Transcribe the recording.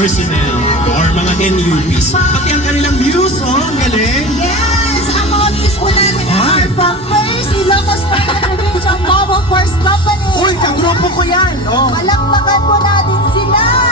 personnel or mga NUPs. Pati ang kanilang views, oh, ang galing. Yes! Ang mga views po natin are from First Ilocos Provincial Mobile Force Company. Uy, kagrupo ko yan! Oh. Palakpakan po natin sila!